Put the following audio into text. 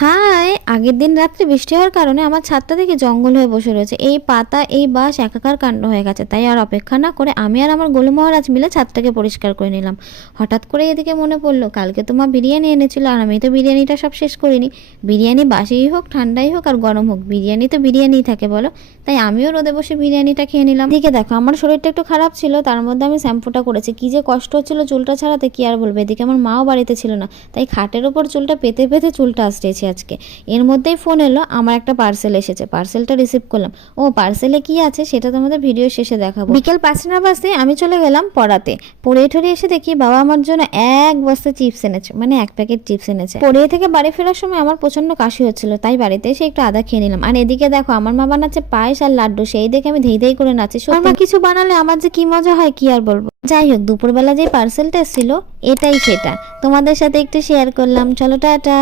High, আগের দিন রাত্রে বৃষ্টি হওয়ার কারণে আমার ছাদটা দেখে জঙ্গল হয়ে বসে রয়েছে। এই পাতা এই বাঁশ একাকার কাণ্ড হয়ে গেছে। তাই আর অপেক্ষা না করে আমি আর আমার গোলু মহারাজ মিলে ছাদটাকে পরিষ্কার করে নিলাম। হঠাৎ করে এদিকে মনে পড়লো কালকে তো মা বিরিয়ানি এনেছিল, আর আমি তো বিরিয়ানিটা সব শেষ করিনি। বিরিয়ানি বাসিই হোক, ঠান্ডাই হোক আর গরম হোক, বিরিয়ানি তো বিরিয়ানিই থাকে বলো। তাই আমিও রোদে বসে বিরিয়ানিটা খেয়ে নিলাম। এদিকে দেখো আমার শরীরটা একটু খারাপ ছিল, তার মধ্যে আমি শ্যাম্পুটা করেছি। কি যে কষ্ট হচ্ছিল চুলটা ছাড়াতে, কি আর বলবো। এদিকে আমার মাও বাড়িতে ছিল না, তাই খাটের ওপর চুলটা পেতে পেতে চুলটা আসতেছি আজকে। এর মধ্যেই ফোন এলো, আমার একটা পার্সেল এসেছে। পার্সেলটা রিসিভ করলাম। ও পার্সেলে কি আছে সেটা তোমাদের ভিডিও শেষে দেখাবো। বিকেল 5টা বাজতে আমি চলে গেলাম পড়াতে। পড়ে ঠরে এসে দেখি বাবা আমার জন্য এক বস্তা চিপস এনেছে, মানে 1 প্যাকেট চিপস এনেছে। পড়ে থেকে বাড়ি ফেরার সময় আমার প্রচন্ড কাশি হচ্ছিল, তাই বাড়িতে এসে একটু আদা খেয়ে নিলাম। আর এদিকে দেখো আমার মা বানাচ্ছে পায়েস আর লাড্ডু, সেই দেখে আমি ধেই ধেই করে নাচি। আমার মা কিছু বানালে আমার যে কি মজা হয় কি আর বলবো। যাই হোক, দুপুরবেলা যে পার্সেলটা এসেছিল এটাই সেটা, তোমাদের সাথে একটু শেয়ার করলাম। চলো টাটা।